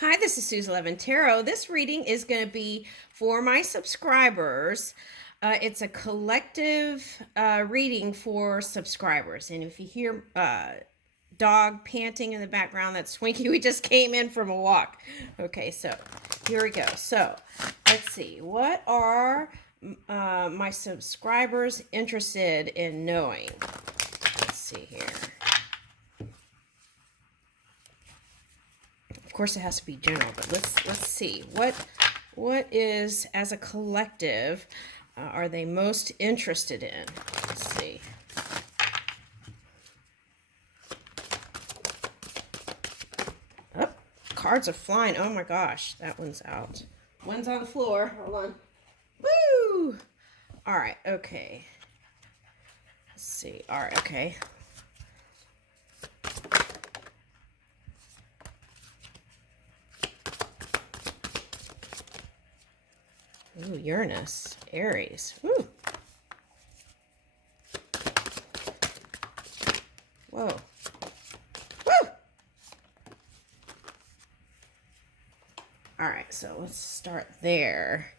Hi, this is Suze 11 Tarot. This reading is going to be for my subscribers. It's a collective reading for subscribers. And if you hear dog panting in the background, that's Swinky. We just came in from a walk. Okay, so here we go. So let's see. What are my subscribers interested in knowing? Let's see here. Of course, it has to be general, but let's see what is, as a collective, are they most interested in? Let's see. Oh, cards are flying. Oh my gosh, that one's out. One's on the floor. Hold on. Woo! All right. Okay. Let's see. All right. Okay. Ooh, Uranus, Aries. Woo. Whoa. Woo! All right, so let's start there.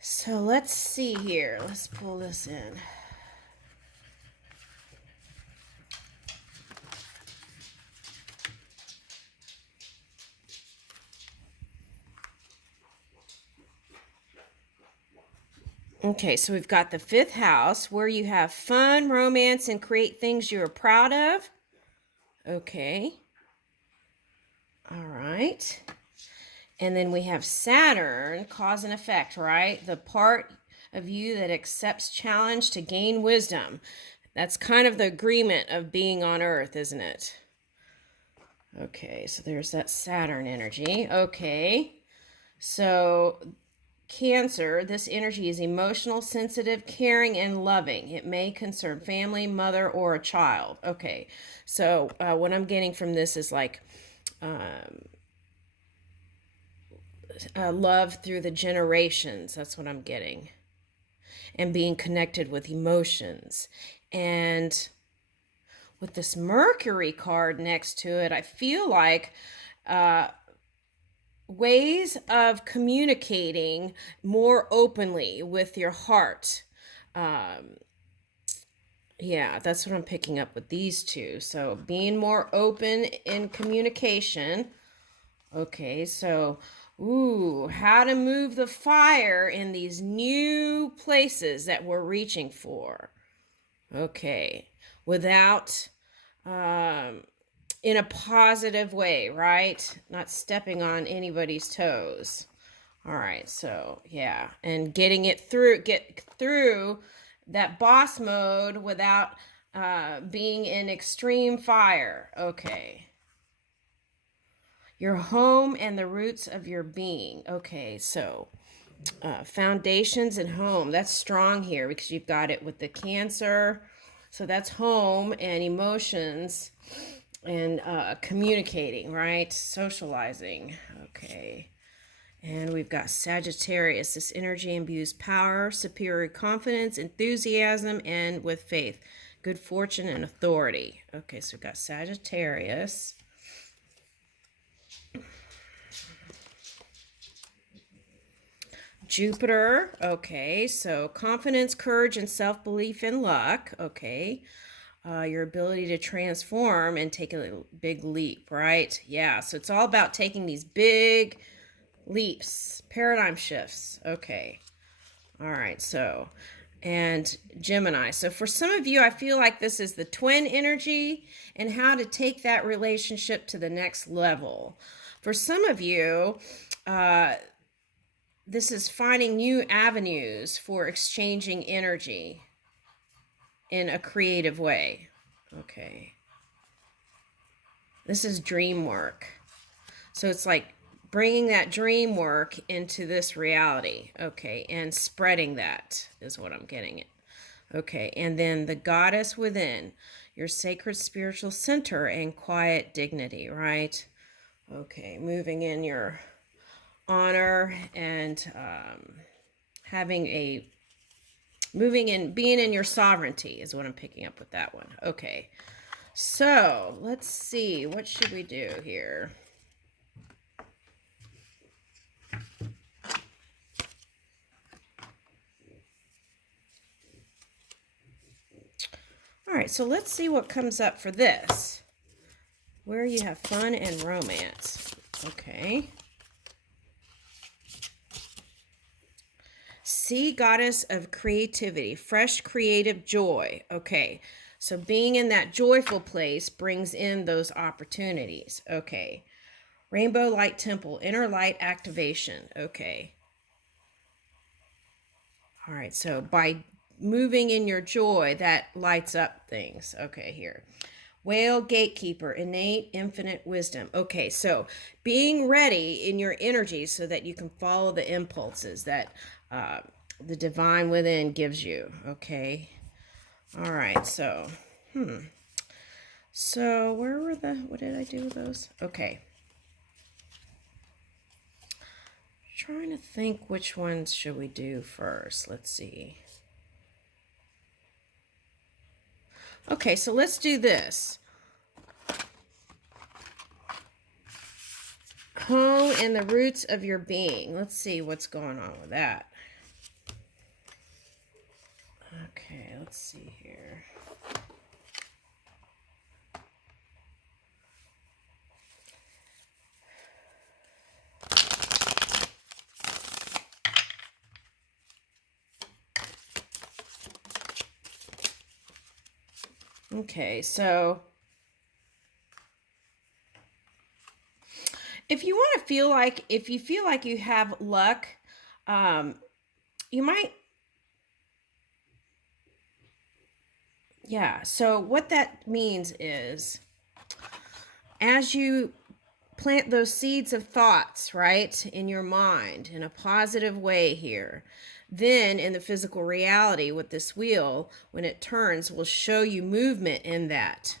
So let's see here. Let's pull this in. Okay, so we've got the 5th house where you have fun, romance, and create things you're proud of. Okay. All right. And then we have Saturn, cause and effect, right? The part of you that accepts challenge to gain wisdom. That's kind of the agreement of being on Earth, isn't it? Okay, so there's that Saturn energy. Okay. So Cancer, this energy is emotional, sensitive, caring, and loving. It may concern family, mother, or a child. Okay, so what I'm getting from this is like love through the generations. That's what I'm getting. And being connected with emotions. And with this Mercury card next to it, I feel like ways of communicating more openly with your heart. Yeah, that's what I'm picking up with these two. So being more open in communication. Okay, so, ooh, how to move the fire in these new places that we're reaching for. Okay, without in a positive way, right? Not stepping on anybody's toes. All right, so yeah, and get through that boss mode without being in extreme fire. Okay. Your home and the roots of your being. Okay, so foundations and home. That's strong here because you've got it with the Cancer. So that's home and emotions and communicating, right? Socializing. Okay. And we've got Sagittarius. This energy imbues power, superior confidence, enthusiasm, and with faith, good fortune, and authority. Okay, so we've got Sagittarius. Jupiter. Okay, so confidence, courage, and self-belief and luck. Okay. Your ability to transform and take a big leap, right? Yeah, so it's all about taking these big leaps, paradigm shifts. Okay. All right, so, and Gemini. So for some of you, I feel like this is the twin energy and how to take that relationship to the next level. For some of you, this is finding new avenues for exchanging energy in a creative way. Okay. This is dream work. So it's like bringing that dream work into this reality. Okay. And spreading that is what I'm getting at. Okay. And then the goddess within, your sacred spiritual center and quiet dignity, right? Okay. Moving in your honor and being in your sovereignty is what I'm picking up with that one. Okay, so let's see, what should we do here? right, so let's see what comes up for this. Where you have fun and romance. Okay. Sea goddess of creativity, fresh creative joy. Okay, so being in that joyful place brings in those opportunities. Okay. Rainbow light temple, inner light activation. Okay. All right, so by moving in your joy, that lights up things. Okay, here. Whale gatekeeper, innate infinite wisdom. Okay, so being ready in your energy so that you can follow the impulses that the divine within gives you. Okay. All right, so, So where were what did I do with those? Okay. Trying to think which ones should we do first. Let's see. Okay, so let's do this. Home and the roots of your being. Let's see what's going on with that. Okay, let's see here. Okay, so if you feel like you have luck, you might, yeah. So what that means is, as you plant those seeds of thoughts, right, in your mind in a positive way here, then in the physical reality with this wheel, when it turns, will show you movement in that.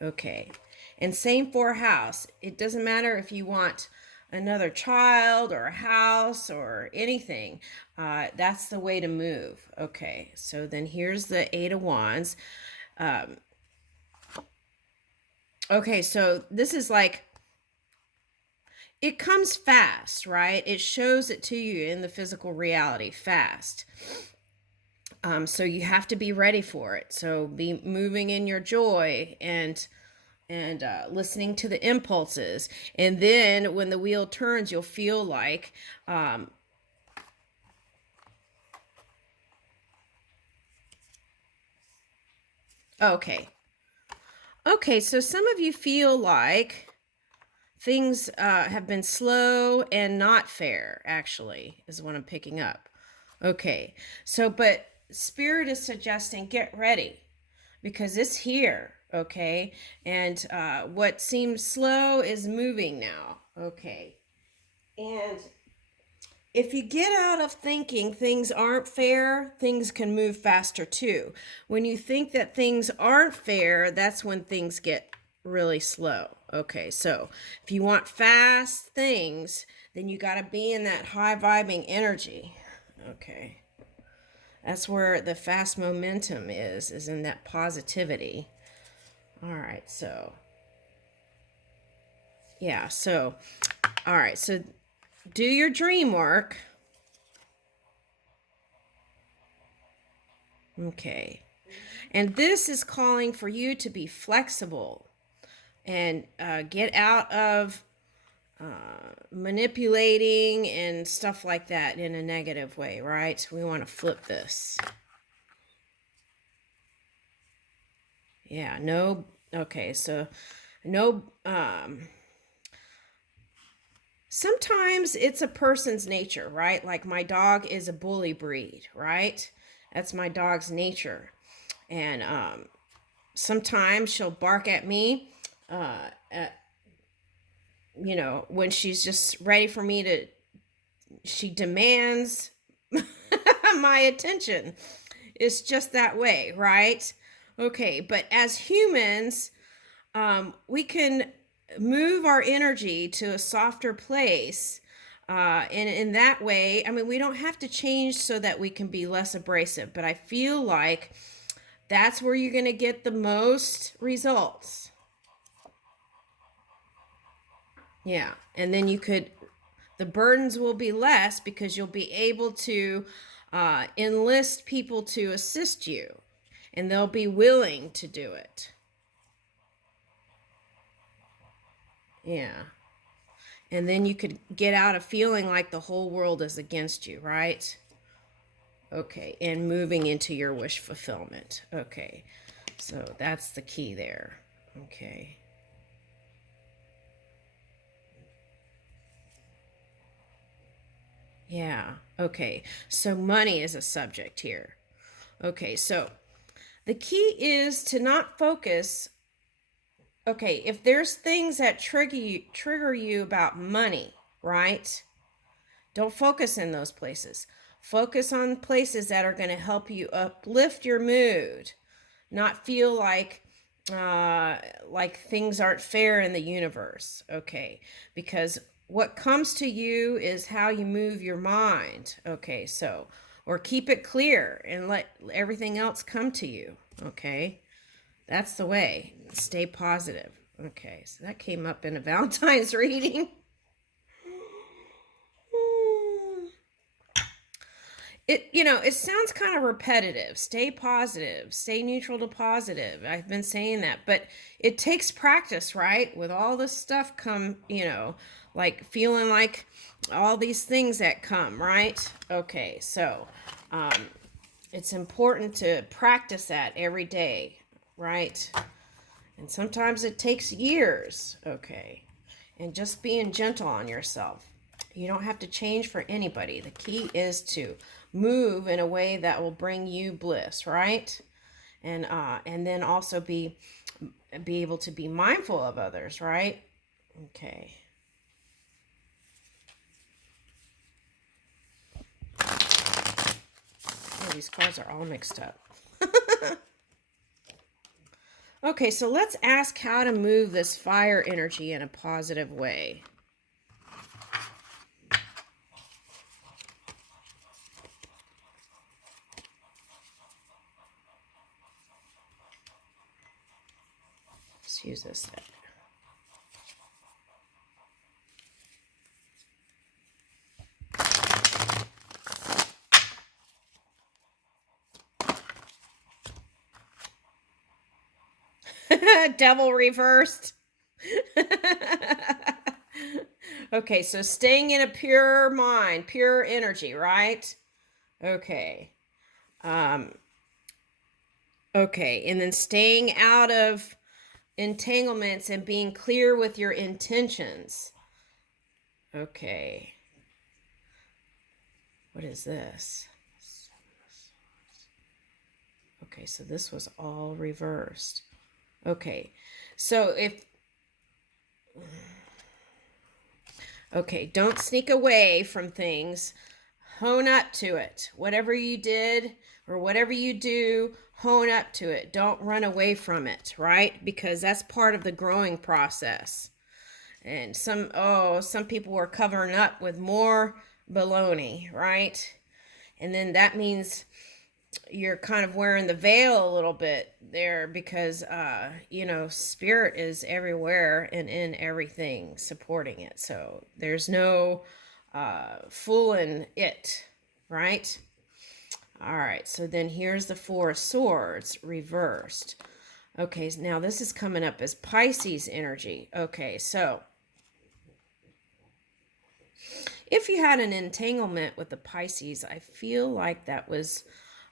Okay. And same for a house. It doesn't matter if you want another child or a house or anything. That's the way to move. Okay. So then here's the Eight of Wands. Okay. So this is like, it comes fast, right? It shows it to you in the physical reality fast. So you have to be ready for it. So be moving in your joy and listening to the impulses. And then when the wheel turns, you'll feel like okay. Okay, so some of you feel like things have been slow and not fair, actually, is what I'm picking up. Okay, so, but Spirit is suggesting get ready because it's here, okay? And what seems slow is moving now, okay? And if you get out of thinking things aren't fair, things can move faster too. When you think that things aren't fair, that's when things get really slow. Okay, so if you want fast things, then you got to be in that high vibing energy. Okay. That's where the fast momentum is in that positivity. All right, so yeah, so all right, so do your dream work. Okay. And this is calling for you to be flexible and get out of manipulating and stuff like that in a negative way, right? We want to flip this. Yeah, no, okay, so no, sometimes it's a person's nature, right? Like my dog is a bully breed, right? That's my dog's nature. And sometimes she'll bark at me, when she's just ready for me to, she demands my attention. It's just that way, right? Okay, but as humans, we can move our energy to a softer place. And in that way, I mean, we don't have to change so that we can be less abrasive, but I feel like that's where you're going to get the most results. Yeah. And then the burdens will be less because you'll be able to enlist people to assist you. and they'll be willing to do it. Yeah. And then you could get out of feeling like the whole world is against you, right? Okay, and moving into your wish fulfillment. Okay, so that's the key there. Okay. Yeah, okay. So money is a subject here. Okay, so the key is to not focus. Okay, if there's things that trigger you about money, right? Don't focus in those places. Focus on places that are going to help you uplift your mood, not feel like things aren't fair in the universe. Okay, because what comes to you is how you move your mind. Okay, so or keep it clear and let everything else come to you. Okay, that's the way. Stay positive. Okay, so that came up in a Valentine's reading. It sounds kind of repetitive. Stay positive, stay neutral to positive. I've been saying that, but it takes practice, right? With all this stuff come, like feeling like all these things that come, right? Okay, so it's important to practice that every day, right? And sometimes it takes years, okay? And just being gentle on yourself. You don't have to change for anybody. The key is to move in a way that will bring you bliss, right? And then also be able to be mindful of others, right? Okay. Oh, these cards are all mixed up. Okay, so let's ask how to move this fire energy in a positive way. Let's use this deck. Devil reversed. Okay, so staying in a pure mind, pure energy, right? Okay. Okay, and then staying out of entanglements and being clear with your intentions. Okay. What is this? Okay, so this was all reversed. Okay, so okay, don't sneak away from things. Hone up to it. Whatever you did or whatever you do, hone up to it. Don't run away from it, right? Because that's part of the growing process. And some people are covering up with more baloney, right? And then that means you're kind of wearing the veil a little bit there because spirit is everywhere and in everything supporting it, so there's no fooling it, right? All right, so then here's the Four of Swords reversed. Okay, now this is coming up as Pisces energy. Okay, so if you had an entanglement with the Pisces, I feel like that was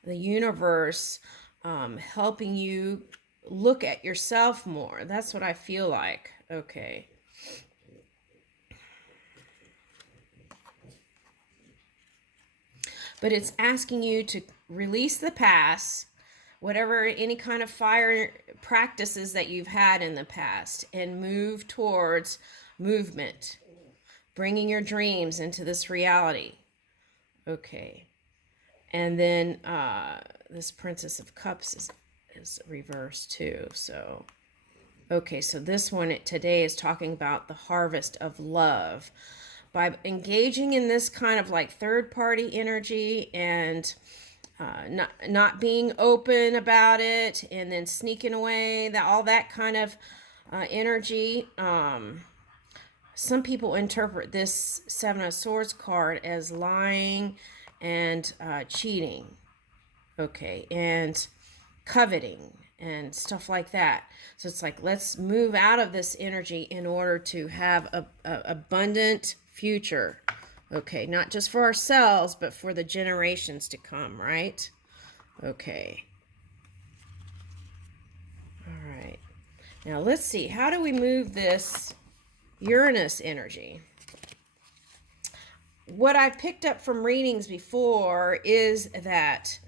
the universe helping you look at yourself more. That's what I feel like. Okay. But it's asking you to release the past, whatever, any kind of fire practices that you've had in the past, and move towards movement, bringing your dreams into this reality. Okay. And then this Princess of Cups is reversed too. So, okay, so this one today is talking about the harvest of love. By engaging in this kind of like third-party energy and not being open about it, and then sneaking away, all that kind of energy. Some people interpret this Seven of Swords card as lying and cheating. Okay, and coveting and stuff like that. So it's like, let's move out of this energy in order to have a abundant future. Okay, not just for ourselves, but for the generations to come, right? Okay. All right. Now let's see, how do we move this Uranus energy? What I've picked up from readings before is that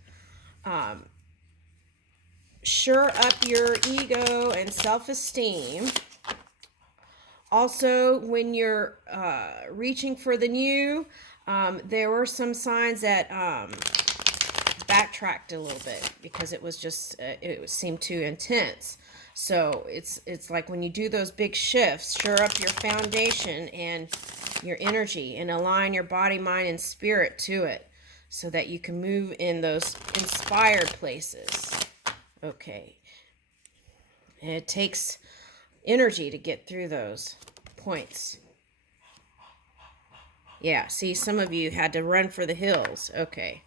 shore up your ego and self-esteem. Also, when you're reaching for the new, there were some signs that backtracked a little bit because it was just, it seemed too intense. So it's like when you do those big shifts, shore up your foundation and your energy and align your body, mind, and spirit to it so that you can move in those inspired places. Okay. And it takes energy to get through those points. Yeah, see, some of you had to run for the hills. Okay.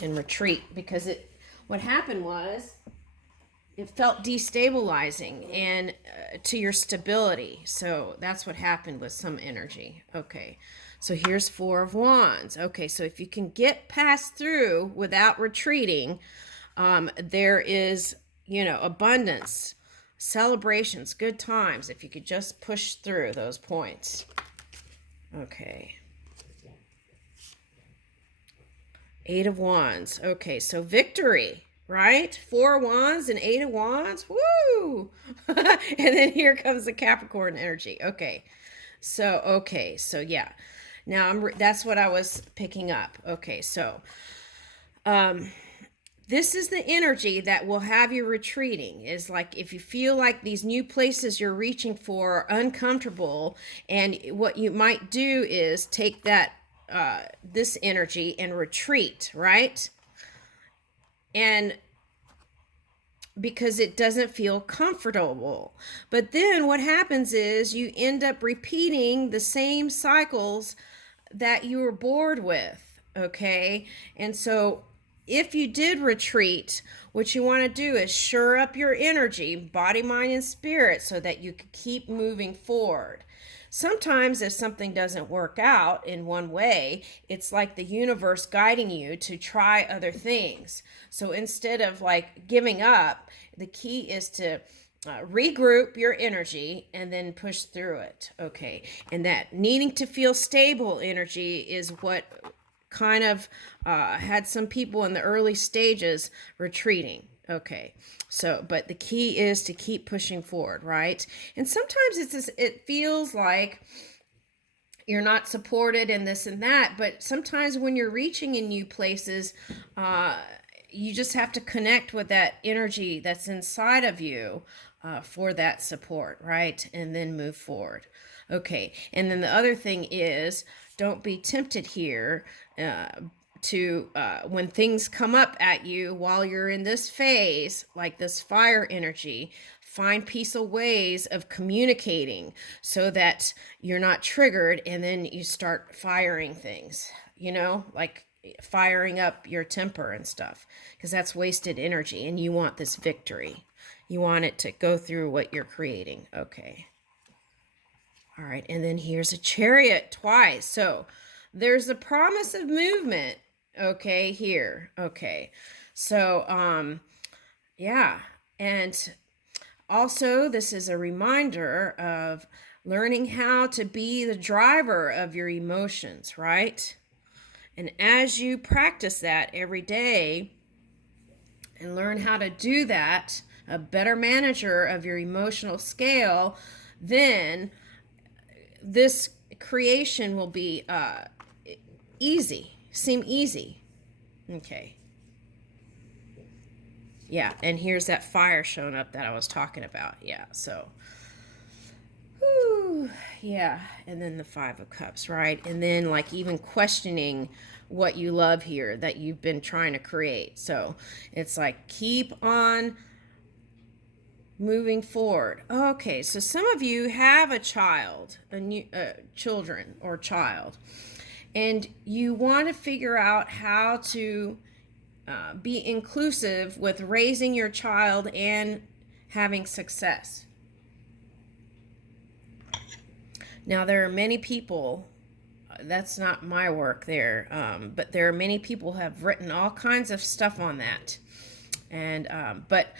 And retreat because what happened was it felt destabilizing and to your stability. So that's what happened with some energy. Okay. So here's Four of Wands. Okay, so if you can get past through without retreating, there is, abundance, celebrations, good times, if you could just push through those points. Okay. Eight of Wands. Okay, so victory, right? Four of Wands and Eight of Wands. Woo! And then here comes the Capricorn energy. Okay, so yeah. Now that's what I was picking up. Okay, so this is the energy that will have you retreating. Is like if you feel like these new places you're reaching for are uncomfortable, and what you might do is take that this energy and retreat, right? And because it doesn't feel comfortable. But then what happens is you end up repeating the same cycles that you were bored with, okay? And so if you did retreat, what you want to do is shore up your energy, body, mind, and spirit so that you can keep moving forward. Sometimes if something doesn't work out in one way, it's like the universe guiding you to try other things. So instead of like giving up, the key is to regroup your energy and then push through it. Okay. And that needing to feel stable energy is what kind of had some people in the early stages retreating. Okay, so, but the key is to keep pushing forward, right? And sometimes it feels like you're not supported and this and that, but sometimes when you're reaching in new places, you just have to connect with that energy that's inside of you for that support, right? And then move forward. Okay, and then the other thing is, don't be tempted here to when things come up at you while you're in this phase, like this fire energy, find peaceful ways of communicating so that you're not triggered and then you start firing things, like firing up your temper and stuff, because that's wasted energy and you want this victory. You want it to go through what you're creating. Okay. All right. And then here's a Chariot twice. So there's a promise of movement. Okay, here. Okay. So, yeah. And also, this is a reminder of learning how to be the driver of your emotions, right? And as you practice that every day and learn how to do that, a better manager of your emotional scale, then this creation will be seem easy. Okay. Yeah, and here's that fire showing up that I was talking about. Yeah, so, whew, yeah, and then the Five of Cups, right? And then like even questioning what you love here that you've been trying to create. So it's like keep on moving forward. Okay, so some of you have a child, children or child, and you want to figure out how to be inclusive with raising your child and having success. Now, there are many people, that's not my work there, but there are many people who have written all kinds of stuff on that. And but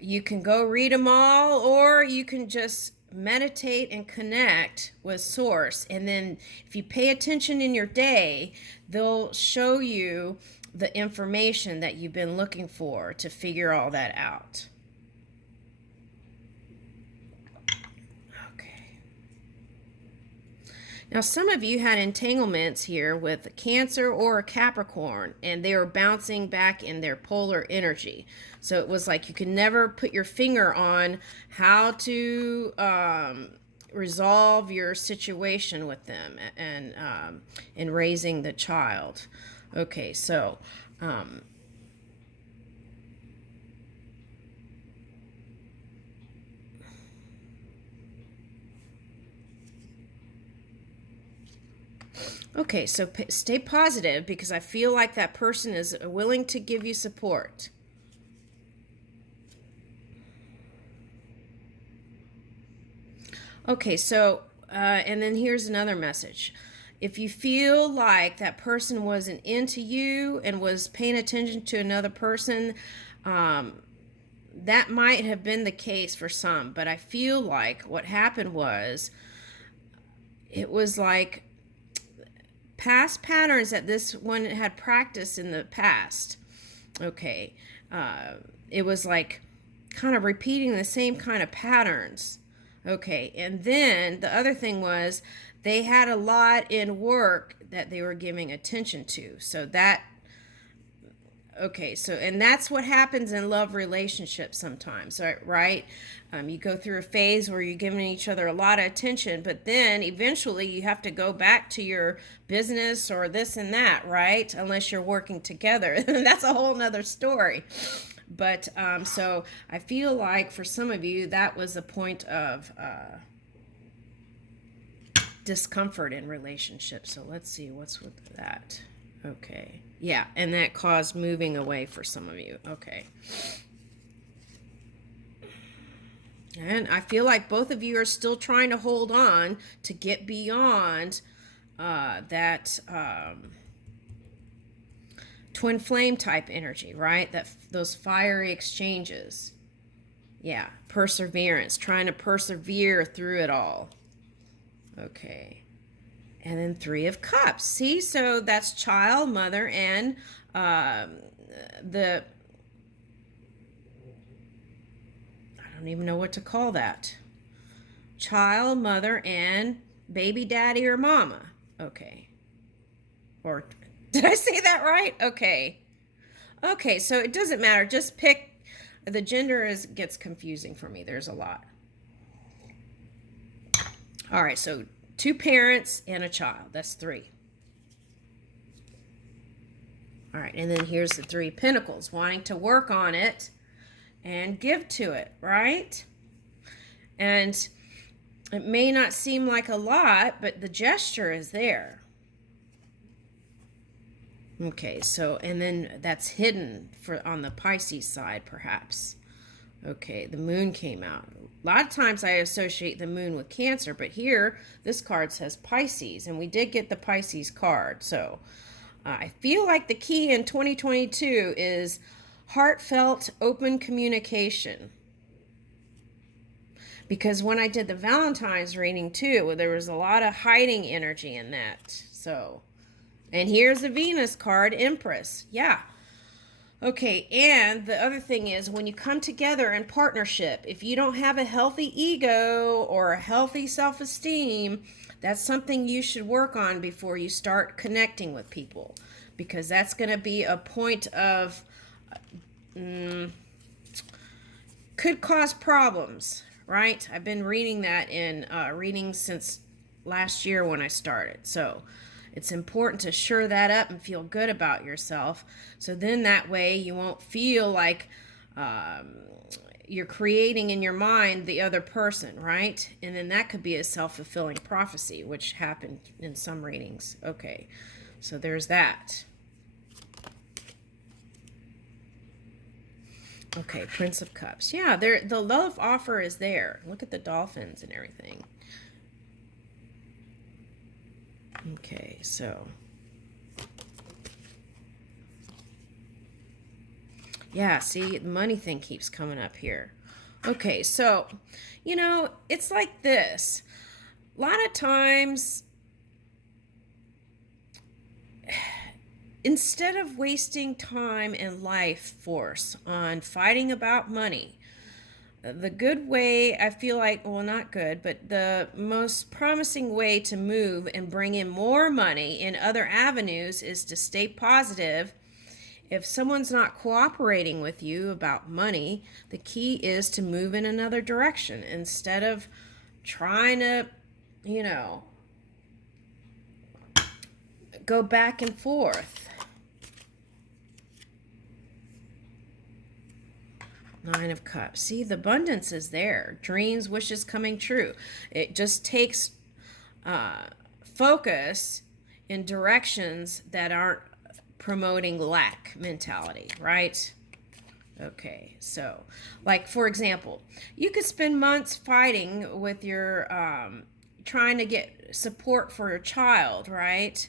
you can go read them all, or you can just meditate and connect with source. And then if you pay attention in your day, they'll show you the information that you've been looking for to figure all that out. Okay. Now, some of you had entanglements here with a Cancer or a Capricorn, and they were bouncing back in their polar energy. So it was like you could never put your finger on how to resolve your situation with them and in raising the child. Okay, so okay, so stay positive, because I feel like that person is willing to give you support. Okay, so, and then here's another message. If you feel like that person wasn't into you and was paying attention to another person, that might have been the case for some. But I feel like what happened was, it was like past patterns that this one had practiced in the past. Okay, it was like kind of repeating the same kind of patterns. Okay, and then the other thing was they had a lot in work that they were giving attention to. So that, okay, so, and that's what happens in love relationships sometimes, right? You go through a phase where you're giving each other a lot of attention, but then eventually you have to go back to your business or this and that, right? Unless you're working together. That's a whole nother story. But so I feel like for some of you, that was a point of discomfort in relationships. So let's see what's with that. Okay. Yeah, and that caused moving away for some of you. Okay. And I feel like both of you are still trying to hold on to get beyond that twin flame type energy, right? Those fiery exchanges. Yeah, perseverance, trying to persevere through it all. Okay. And then 3 of Cups. See, so that's child, mother, and the, I don't even know what to call that. Child, mother, and baby daddy or mama. Okay. Or did I say that right? Okay. Okay, so it doesn't matter. Just pick. The gender gets confusing for me. There's a lot. All right, so 2 parents and a child. That's 3. All right, and then here's the 3 Pentacles, wanting to work on it and give to it, right? And it may not seem like a lot, but the gesture is there. Okay, so, and then that's hidden on the Pisces side, perhaps. Okay, the moon came out. A lot of times I associate the moon with Cancer, but here, this card says Pisces, and we did get the Pisces card. So, I feel like the key in 2022 is heartfelt, open communication. Because when I did the Valentine's reading, too, there was a lot of hiding energy in that. So, and here's the Venus card, Empress. Yeah. Okay, and the other thing is when you come together in partnership, if you don't have a healthy ego or a healthy self-esteem, that's something you should work on before you start connecting with people, because that's going to be a point of, could cause problems, right? I've been reading that in readings since last year when I started. So it's important to shore that up and feel good about yourself. So then that way you won't feel like you're creating in your mind the other person, right? And then that could be a self-fulfilling prophecy, which happened in some readings. Okay, so there's that. Okay, Prince of Cups. Yeah, the love offer is there. Look at the dolphins and everything. Okay, so yeah, see, the money thing keeps coming up here. Okay, so, you know, it's like this. A lot of times, instead of wasting time and life force on fighting about money, the good way, I feel like, well, not good, but the most promising way to move and bring in more money in other avenues is to stay positive. If someone's not cooperating with you about money, the key is to move in another direction instead of trying to, you know, go back and forth. Nine of Cups. See, the abundance is there. Dreams, wishes coming true. It just takes focus in directions that aren't promoting lack mentality, right? Okay, so, like, for example, you could spend months fighting with your, trying to get support for your child, right?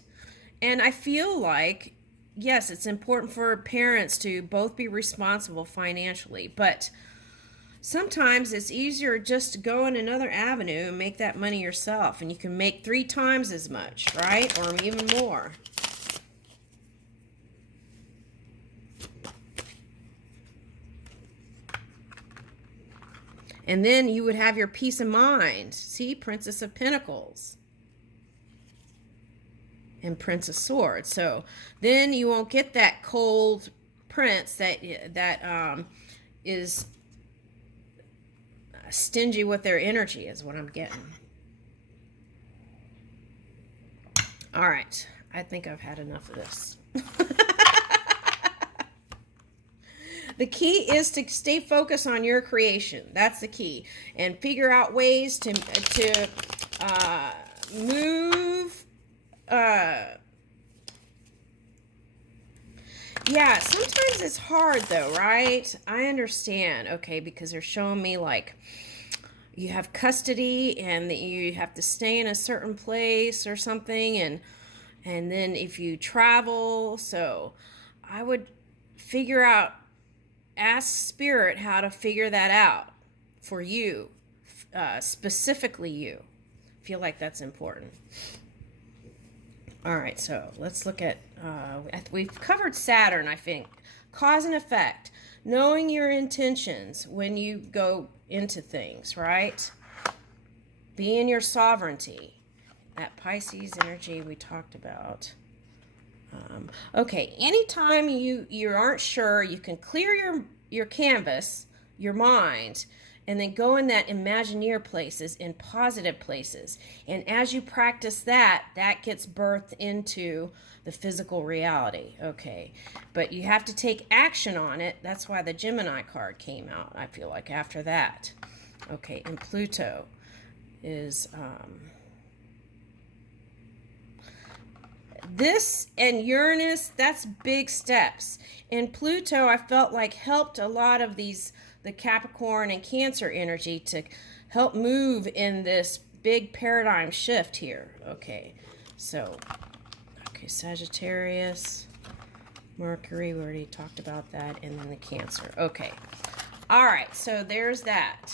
And I feel like, yes, it's important for parents to both be responsible financially, but sometimes it's easier just to go in another avenue and make that money yourself, and you can make 3 times as much, right? Or even more. And then you would have your peace of mind. See, Princess of Pentacles. And Prince of Swords. So then you won't get that cold prince that is stingy with their energy, is what I'm getting. All right, I think I've had enough of this. The key is to stay focused on your creation. That's the key, and figure out ways to move. Yeah, sometimes it's hard though, right? I understand, okay, because they're showing me like you have custody and that you have to stay in a certain place or something, and then if you travel, so I would figure out, ask Spirit how to figure that out for you, specifically you. I feel like that's important. All right, so let's look at, we've covered Saturn, I think. Cause and effect. Knowing your intentions when you go into things, right? Being your sovereignty. That Pisces energy we talked about. Okay, anytime you aren't sure, you can clear your canvas, your mind, and then go in that Imagineer places, in positive places. And as you practice that, that gets birthed into the physical reality. Okay, but you have to take action on it. That's why the Gemini card came out, I feel like, after that. Okay, and Pluto is... this and Uranus, that's big steps. And Pluto, I felt like, helped a lot of these, the Capricorn and Cancer energy, to help move in this big paradigm shift here. Okay, so, okay, Sagittarius, Mercury, we already talked about that, and then the Cancer. Okay, all right, so there's that.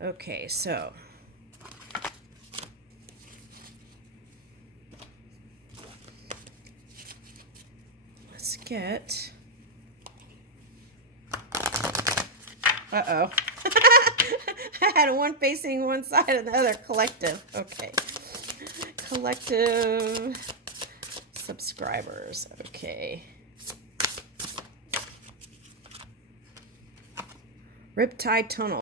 Okay, so... get... Uh-oh. I had one facing one side and the other. Collective. Okay. Collective subscribers. Okay. Riptide Tunnel.